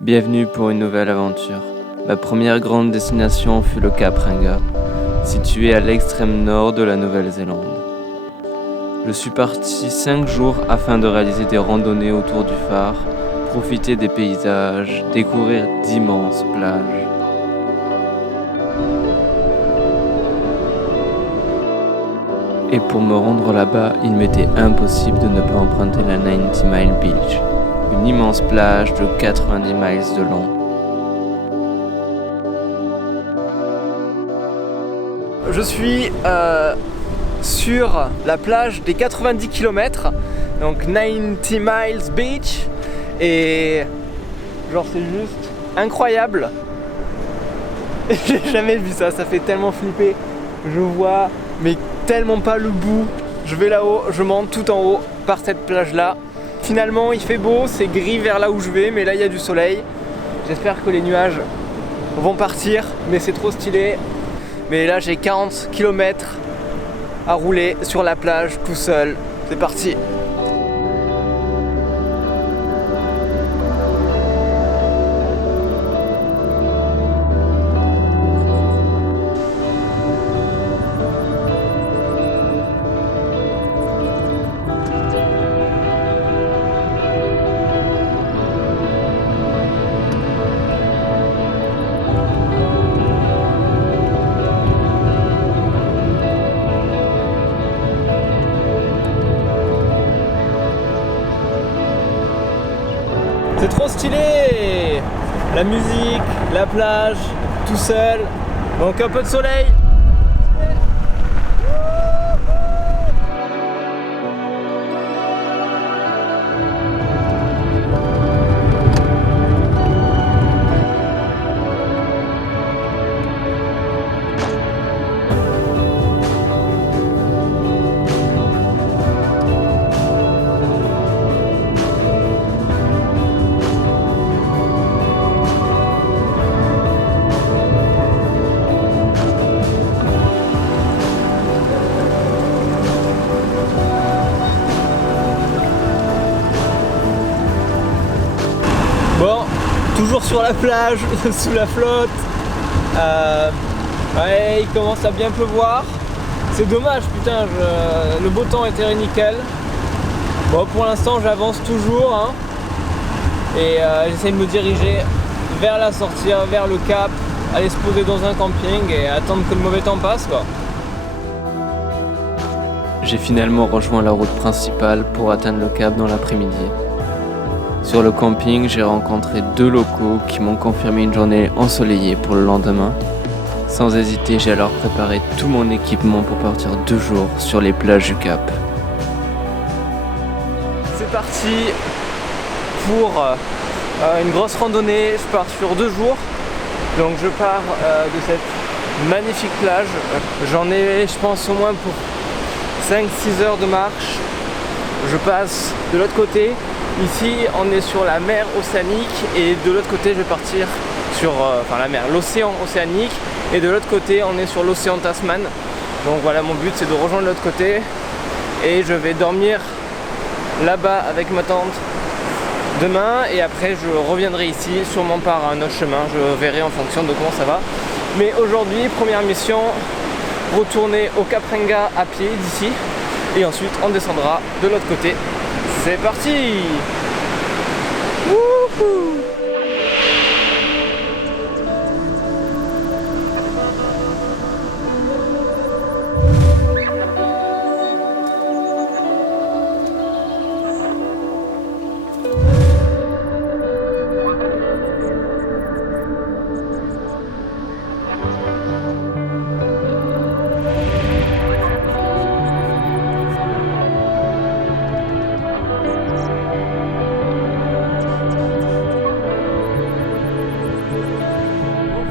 Bienvenue pour une nouvelle aventure. Ma première grande destination fut le Cap Ringa, situé à l'extrême nord de la Nouvelle-Zélande. Je suis parti 5 jours afin de réaliser des randonnées autour du phare, profiter des paysages, découvrir d'immenses plages. Et pour me rendre là-bas, il m'était impossible de ne pas emprunter la 90 Mile Beach, une immense plage de 90 miles de long. Je suis sur la plage des 90 km, donc 90 Miles Beach, et genre c'est juste incroyable. J'ai jamais vu ça, ça fait tellement flipper. Je vois mais tellement pas le bout. Je vais là-haut, je monte tout en haut par cette plage là. Finalement il fait beau, c'est gris vers là où je vais, mais là il y a du soleil. J'espère que les nuages vont partir, mais c'est trop stylé. Mais là j'ai 40 km à rouler sur la plage tout seul. C'est parti. C'est trop stylé! La musique, la plage, tout seul, donc un peu de soleil. Bon, toujours sur la plage, sous la flotte. Ouais, il commence à bien pleuvoir. C'est dommage, putain, le beau temps était nickel. Bon, pour l'instant, j'avance toujours, hein, et j'essaie de me diriger vers la sortie, vers le cap, aller se poser dans un camping et attendre que le mauvais temps passe, quoi. J'ai finalement rejoint la route principale pour atteindre le cap dans l'après-midi. Sur le camping, j'ai rencontré 2 locaux qui m'ont confirmé une journée ensoleillée pour le lendemain. Sans hésiter, j'ai alors préparé tout mon équipement pour partir 2 jours sur les plages du Cap. C'est parti pour une grosse randonnée. Je pars sur 2 jours. Donc je pars de cette magnifique plage. J'en ai, je pense, au moins pour 5-6 heures de marche. Je passe de l'autre côté. Ici, on est sur la mer Océanique et de l'autre côté, je vais partir sur l'océan Océanique, et de l'autre côté, on est sur l'océan Tasman. Donc voilà, mon but c'est de rejoindre l'autre côté et je vais dormir là-bas avec ma tante demain, et après je reviendrai ici, sûrement par un autre chemin, je verrai en fonction de comment ça va. Mais aujourd'hui, première mission, retourner au Cap Ringa à pied d'ici, et ensuite on descendra de l'autre côté. C'est parti! Wouhou!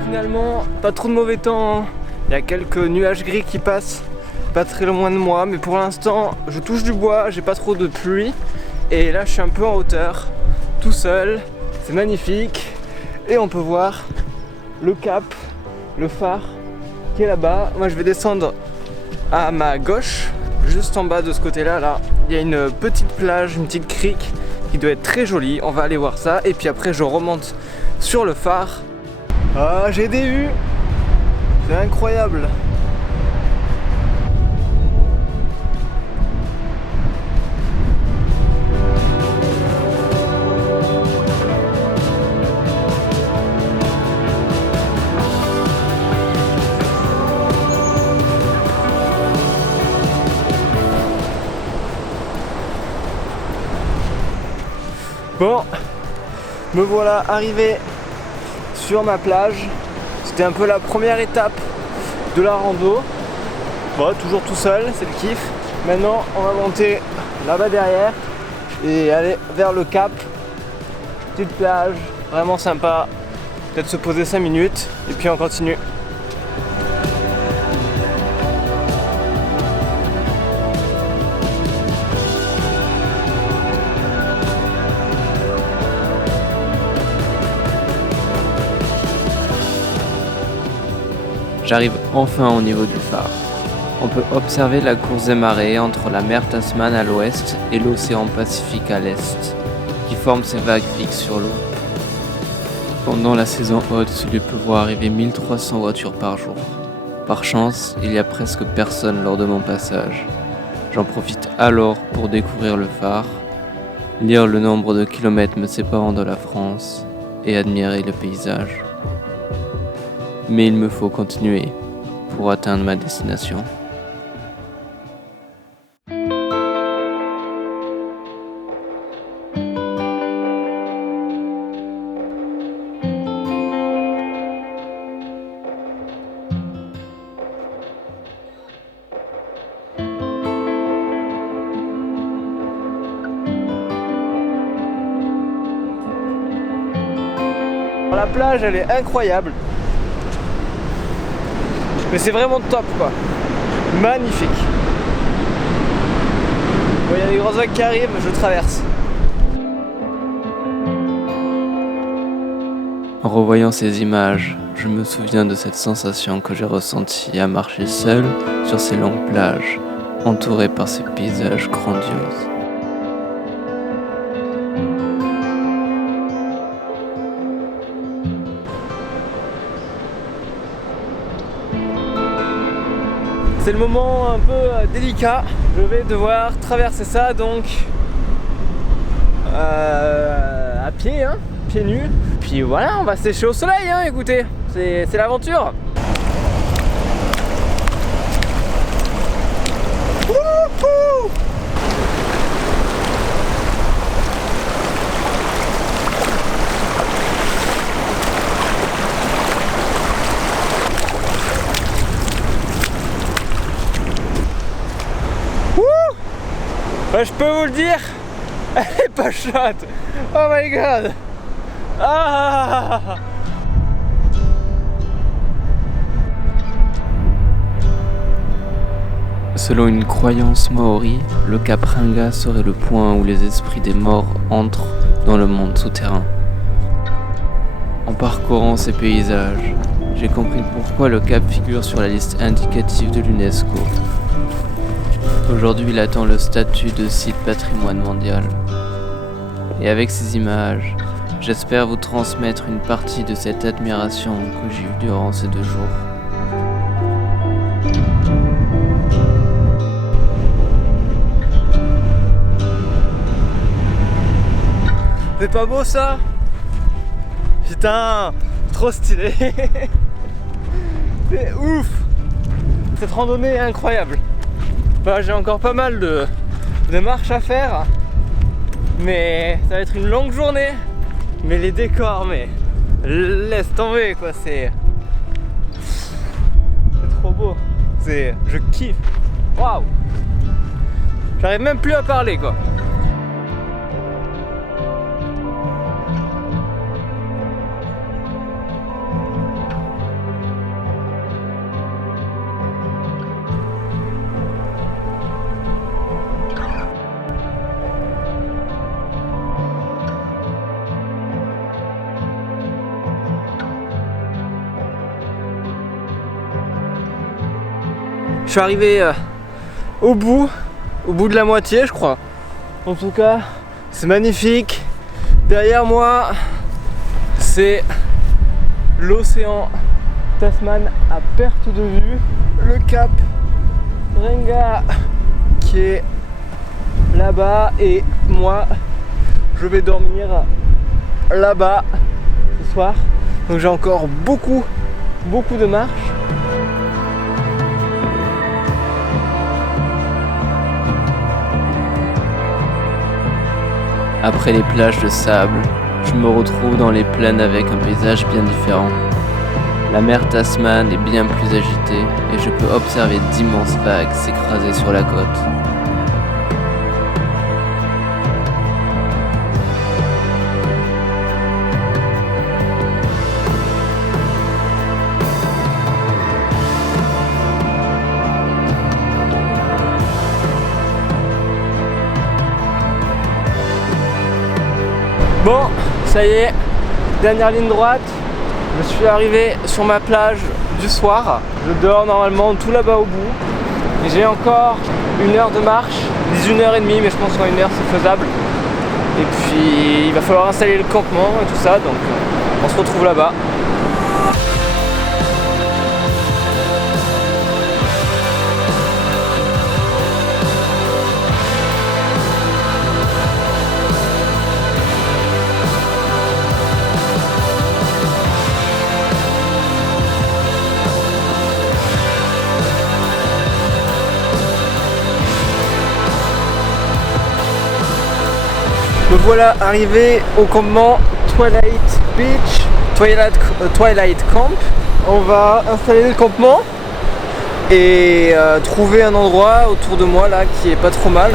Finalement, pas trop de mauvais temps, il y a quelques nuages gris qui passent pas très loin de moi, mais pour l'instant je touche du bois, j'ai pas trop de pluie, et là je suis un peu en hauteur, tout seul, c'est magnifique, et on peut voir le cap, le phare qui est là-bas. Moi je vais descendre à ma gauche, juste en bas de ce côté-là, là, il y a une petite plage, une petite crique qui doit être très joli. On va aller voir ça et puis après je remonte sur le phare. Ah, j'ai des vues, c'est incroyable. Bon, me voilà arrivé sur ma plage. C'était un peu la première étape de la rando. Bon, toujours tout seul, c'est le kiff. Maintenant, on va monter là-bas derrière et aller vers le cap. Petite plage, vraiment sympa. Peut-être se poser 5 minutes et puis on continue. J'arrive enfin au niveau du phare. On peut observer la course des marées entre la mer Tasman à l'ouest et l'océan Pacifique à l'est, qui forment ces vagues fixes sur l'eau. Pendant la saison haute, il peut voir arriver 1300 voitures par jour. Par chance, il y a presque personne lors de mon passage. J'en profite alors pour découvrir le phare, lire le nombre de kilomètres me séparant de la France et admirer le paysage. Mais il me faut continuer pour atteindre ma destination. La plage, elle est incroyable. Mais c'est vraiment top quoi. Magnifique. Bon, il y a des grosses vagues qui arrivent, je traverse. En revoyant ces images, je me souviens de cette sensation que j'ai ressentie à marcher seul sur ces longues plages, entouré par ces paysages grandioses. C'est le moment un peu délicat. Je vais devoir traverser ça donc à pied, hein, pieds nus. Puis voilà, on va sécher au soleil, hein, écoutez, c'est l'aventure. Wouhou! Ouais, je peux vous le dire, elle est pas chaude. Oh my god. Ah. Selon une croyance maori, le cap Ringa serait le point où les esprits des morts entrent dans le monde souterrain. En parcourant ces paysages, j'ai compris pourquoi le cap figure sur la liste indicative de l'UNESCO. Aujourd'hui, il attend le statut de site patrimoine mondial. Et avec ces images, j'espère vous transmettre une partie de cette admiration que j'ai eue durant ces 2 jours. C'est pas beau ça? Putain, trop stylé. C'est ouf. Cette randonnée est incroyable. Bah, j'ai encore pas mal de marches à faire, mais ça va être une longue journée. Mais les décors, mais laisse tomber quoi, c'est trop beau. Je kiffe. Waouh. J'arrive même plus à parler quoi. Je suis arrivé au bout de la moitié je crois. En tout cas, C'est magnifique. Derrière moi, c'est l'océan Tasman à perte de vue. Le cap Renga qui est là-bas et moi, je vais dormir là-bas ce soir. Donc j'ai encore beaucoup de marches. Après les plages de sable, je me retrouve dans les plaines avec un paysage bien différent. La mer Tasman est bien plus agitée et je peux observer d'immenses vagues s'écraser sur la côte. Bon, ça y est, dernière ligne droite. Je suis arrivé sur ma plage du soir. Je dors normalement tout là-bas au bout. Et j'ai encore 1 heure de marche. Ils disent 1h30, mais je pense qu'en 1 heure c'est faisable. Et puis il va falloir installer le campement et tout ça, donc on se retrouve là-bas. Me voilà arrivé au campement Twilight Beach, Twilight Camp. On va installer le campement et trouver un endroit autour de moi là qui est pas trop mal.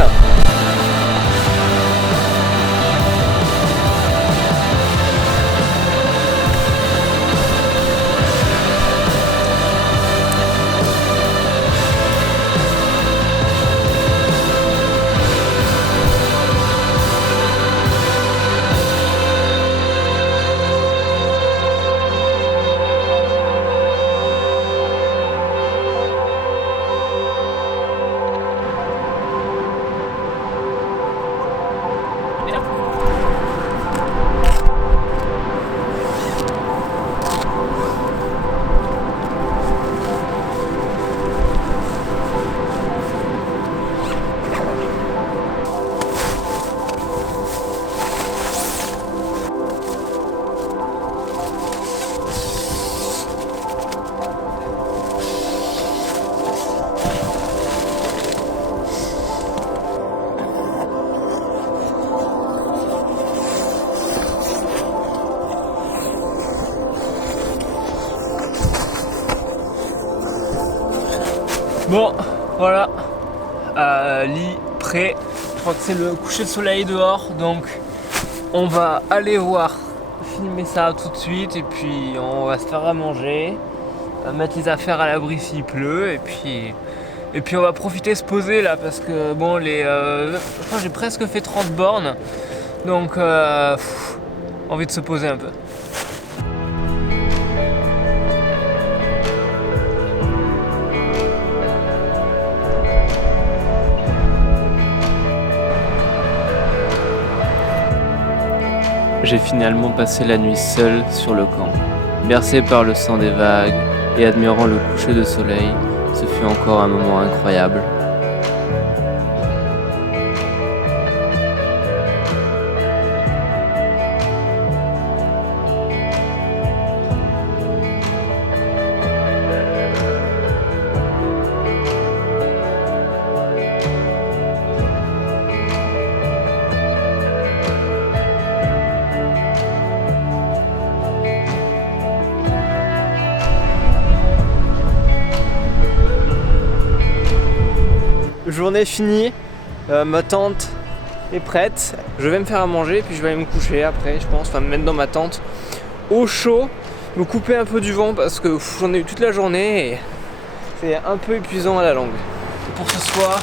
Bon, voilà, lit prêt. Je crois que c'est le coucher de soleil dehors, donc on va aller voir, filmer ça tout de suite et puis on va se faire à manger, mettre les affaires à l'abri s'il pleut et puis on va profiter se poser là parce que bon je crois que j'ai presque fait 30 bornes, donc envie de se poser un peu. J'ai finalement passé la nuit seul sur le camp, bercé par le sang des vagues et admirant le coucher de soleil. Ce fut encore un moment incroyable. Journée finie, ma tente est prête. Je vais me faire à manger puis je vais aller me coucher après, je pense, enfin me mettre dans ma tente au chaud, me couper un peu du vent parce que j'en ai eu toute la journée et c'est un peu épuisant à la longue. Pour ce soir,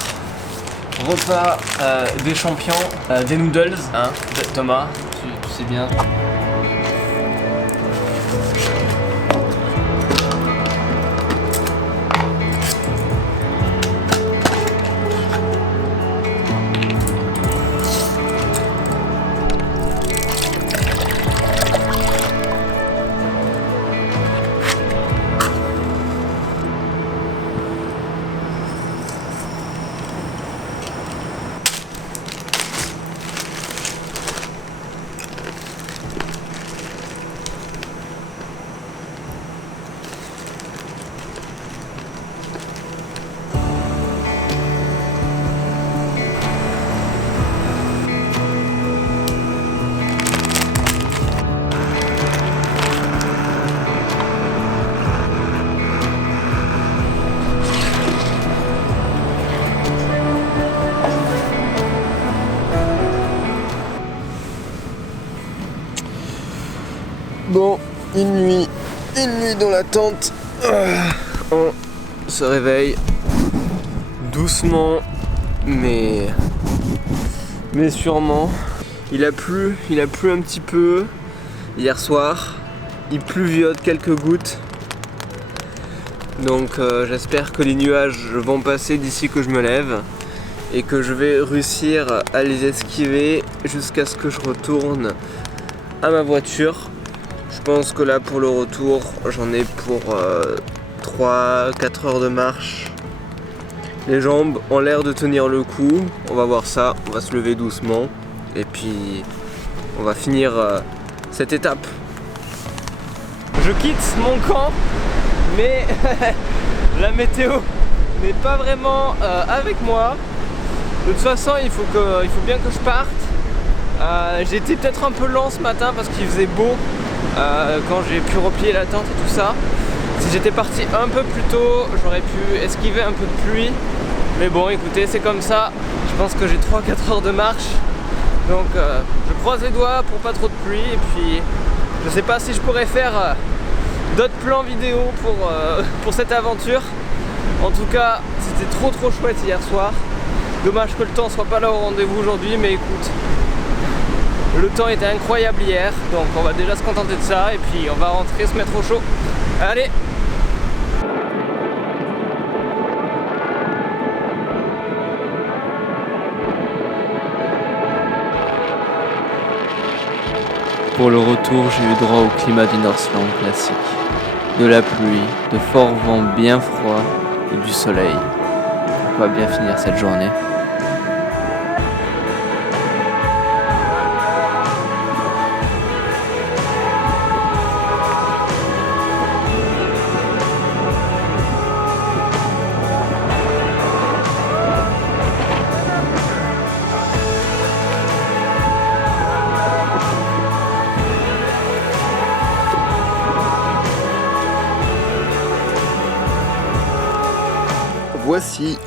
repas des champions, des noodles, hein, Thomas, tu sais bien. Bon, une nuit dans la tente. On se réveille doucement, mais sûrement. Il a plu un petit peu hier soir. Il pluviote quelques gouttes. Donc j'espère que les nuages vont passer d'ici que je me lève et que je vais réussir à les esquiver jusqu'à ce que je retourne à ma voiture. Je pense que là pour le retour j'en ai pour 3-4 heures de marche. Les jambes ont l'air de tenir le coup, on va voir ça, on va se lever doucement et puis on va finir cette étape. Je quitte mon camp, mais la météo n'est pas vraiment avec moi. De toute façon il faut bien que je parte. J'ai été peut-être un peu lent ce matin parce qu'il faisait beau quand j'ai pu replier la tente et tout ça. Si j'étais parti un peu plus tôt, j'aurais pu esquiver un peu de pluie. Mais bon, écoutez, c'est comme ça. Je pense que j'ai 3-4 heures de marche. Donc je croise les doigts pour pas trop de pluie. Et puis je sais pas si je pourrais faire d'autres plans vidéo pour cette aventure. En tout cas, c'était trop chouette hier soir. Dommage que le temps soit pas là au rendez-vous aujourd'hui, mais écoute, le temps était incroyable hier, donc on va déjà se contenter de ça et puis on va rentrer se mettre au chaud. Allez! Pour le retour, j'ai eu droit au climat du Northland classique. De la pluie, de forts vents bien froids et du soleil. Pourquoi bien finir cette journée? Voici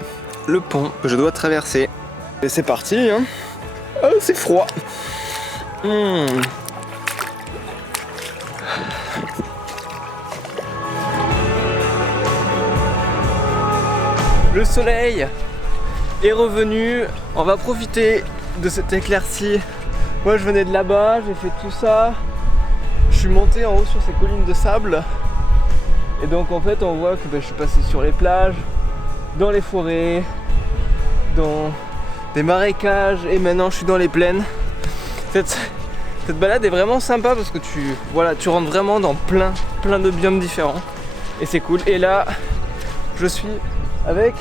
le pont que je dois traverser. Et c'est parti, hein. Oh, c'est froid. Le soleil est revenu. On va profiter de cette éclaircie. Moi je venais de là-bas, j'ai fait tout ça. Je suis monté en haut sur ces collines de sable. Et donc en fait on voit que je suis passé sur les plages, dans les forêts, dans des marécages et maintenant je suis dans les plaines. Cette balade est vraiment sympa parce que tu rentres vraiment dans plein de biomes différents et c'est cool. Et là je suis avec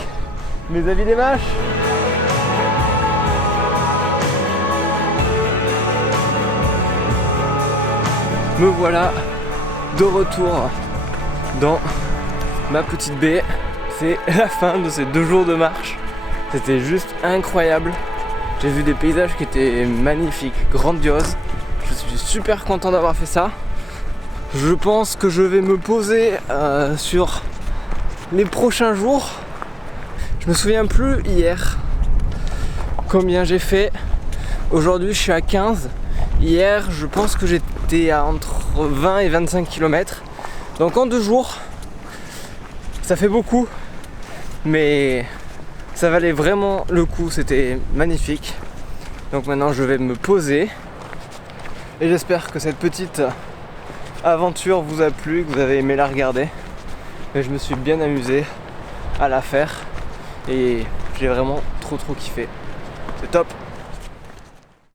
mes amis des mâches. Me voilà de retour dans ma petite baie. C'est la fin de ces 2 jours de marche. C'était juste incroyable. J'ai vu des paysages qui étaient magnifiques, grandioses. Je suis super content d'avoir fait ça. Je pense que je vais me poser sur les prochains jours. Je me souviens plus hier combien j'ai fait. Aujourd'hui je suis à 15. Hier je pense que j'étais à entre 20 et 25 km. Donc en 2 jours ça fait beaucoup. Mais ça valait vraiment le coup, c'était magnifique. Donc maintenant je vais me poser. Et j'espère que cette petite aventure vous a plu, que vous avez aimé la regarder. Et je me suis bien amusé à la faire. Et j'ai vraiment trop kiffé. C'est top!